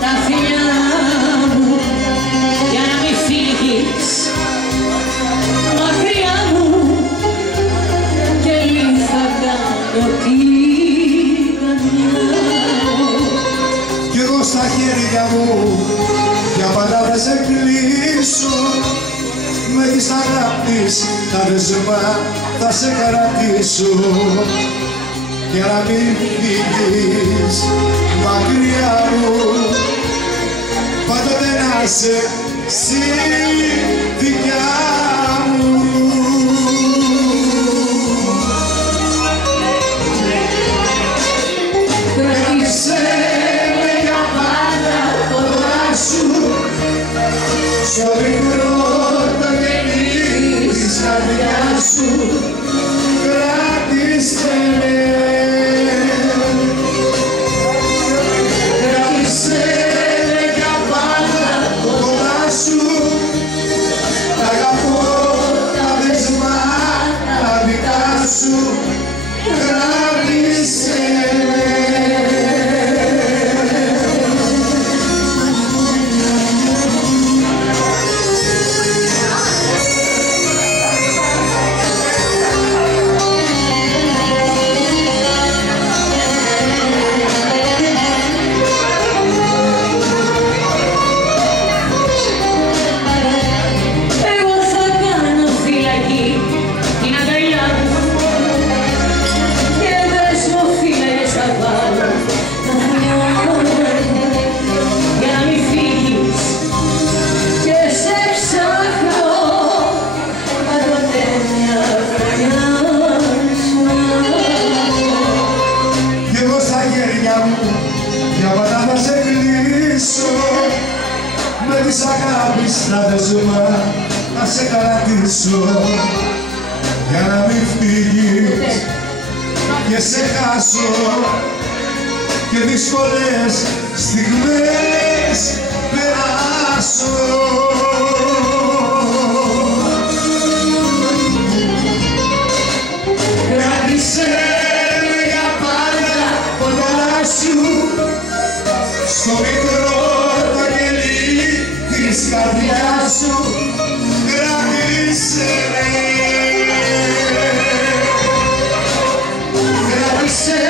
τα φιλιά μου για να μην φύγεις μακριά μου και λίγο θα κάνω την καρδιά κι εγώ στα χέρια μου για πάντα θα σε κλείσω με της αγάπης τα δεσμά θα σε κρατήσω για να μην φύγεις μακριά μου πάντοτε να είσαι εσύ δικιά μου. Κράτησε με για πάντα κοντά σου στο μικρό το κελί της καρδιάς σου κράτησε με. Κράτησε με για πάντα κοντά σου Τα αγαπώ τα δεσμά τα δικά σου κράτησε με. Για πάντα θα σε κλείσω με της αγάπης τα δεσμά θα σε κρατήσω για να μην φύγεις και σε χάσω και δύσκολες στιγμές περάσω. Κράτησε στο μικρό το κελί της καρδιάς σου κράτησε με. Κράτησε